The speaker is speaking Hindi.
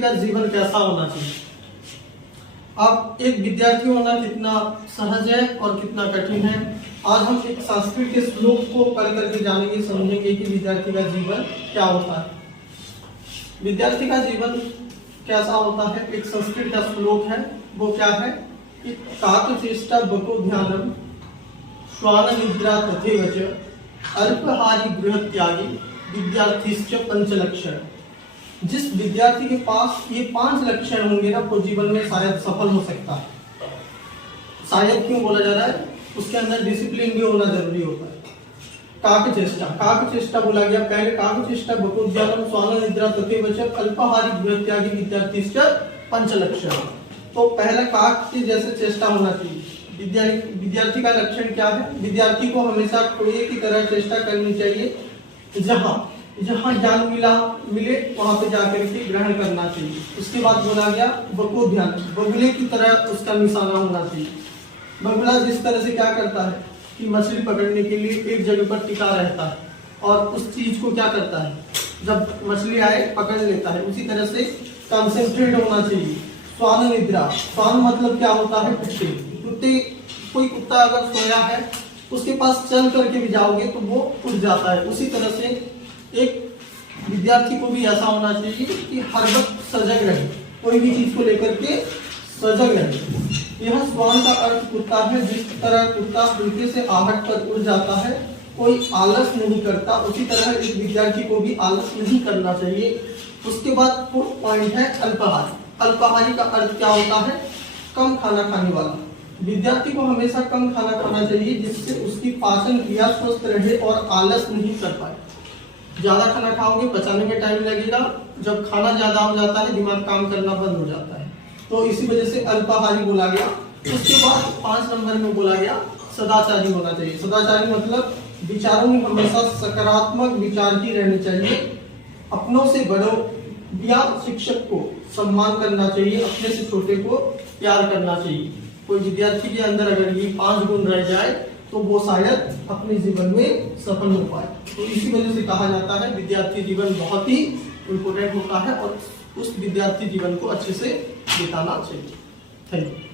का जीवन कैसा होना चाहिए। अब एक विद्यार्थी होना कितना सहज है और कितना कठिन है, आज हम एक संस्कृत के श्लोक को पढ़ करके जानेंगे, समझेंगे कि विद्यार्थी का जीवन क्या होता है। विद्यार्थी का जीवन कैसा होता है, एक संस्कृत का श्लोक है, वो क्या है कि काकचेष्टा बको ध्यानम श्वान निद्रा तथैव च अल्पहारी गृहत्यागी विद्यार्थीश्च पंचलक्षण। जिस विद्यार्थी के पास ये 5 लक्षण होंगे ना, वो जीवन में शायद सफल हो सकता है। शायद क्यों बोला जा रहा है, उसके अंदर डिसिप्लिन भी होना जरूरी होता है। काकचेष्टा बोला गया, पहले काकचेष्टा बकोद्यानम स्वान निद्रा तथैव च अल्पाहारी गृहत्यागी विद्यार्थीश्च पंचलक्षण। तो पहला काक की जैसे चेष्टा होना चाहिए। विद्यार्थी का लक्षण क्या है, विद्यार्थी को हमेशा कोड़े की तरह चेष्टा करनी चाहिए, जहाँ ज्ञान मिले वहां पे जाकर के ग्रहण करना चाहिए। उसके बाद बोला गया बको ध्यान, बगुले की तरह उसका निशाना होना चाहिए। बगुला जिस तरह से क्या करता है कि मछली पकड़ने के लिए एक जगह पर टिका रहता है और उस चीज को क्या करता है, जब मछली आए पकड़ लेता है, उसी तरह से कंसंट्रेट होना चाहिए। स्वान निद्रा, स्वान मतलब क्या होता है, कुत्ते। कोई कुत्ता अगर सोया है उसके पास चल करके भी जाओगे तो वो उठ जाता है। उसी तरह से एक विद्यार्थी को भी ऐसा होना चाहिए कि हर वक्त सजग रहे, कोई भी चीज को लेकर के सजग रहे। यह स्वान का अर्थ कुत्ता है। जिस तरह कुत्ता हल्के से आहट पर उड़ जाता है, कोई आलस नहीं करता, उसी तरह एक विद्यार्थी को भी आलस नहीं करना चाहिए। उसके बाद पॉइंट है अल्पाहारी। अल्पाहारी का अर्थ क्या होता है, कम खाना खाने वाला। विद्यार्थी को हमेशा कम खाना खाना चाहिए, जिससे उसकी पाचन क्रिया स्वस्थ रहे और आलस नहीं कर पाए। ज्यादा खाना खाओगे पचाने में टाइम लगेगा, जब खाना ज्यादा हो जाता है दिमाग काम करना बंद हो जाता है, तो इसी वजह से अल्पाहारी बोला गया। उसके बाद 5 नंबर में बोला गया सदाचारी होना चाहिए। सदाचारी मतलब विचारों में हमेशा सकारात्मक विचार ही रहने चाहिए। अपनों से बड़ों या शिक्षक को सम्मान करना चाहिए, अपने से छोटे को प्यार करना चाहिए। कोई विद्यार्थी के अंदर अगर ये 5 गुण रह जाए तो वो शायद अपने जीवन में सफल हो पाए। तो इसी वजह से कहा जाता है विद्यार्थी जीवन बहुत ही इम्पोर्टेंट होता है और उस विद्यार्थी जीवन को अच्छे से बिताना चाहिए। Thank you.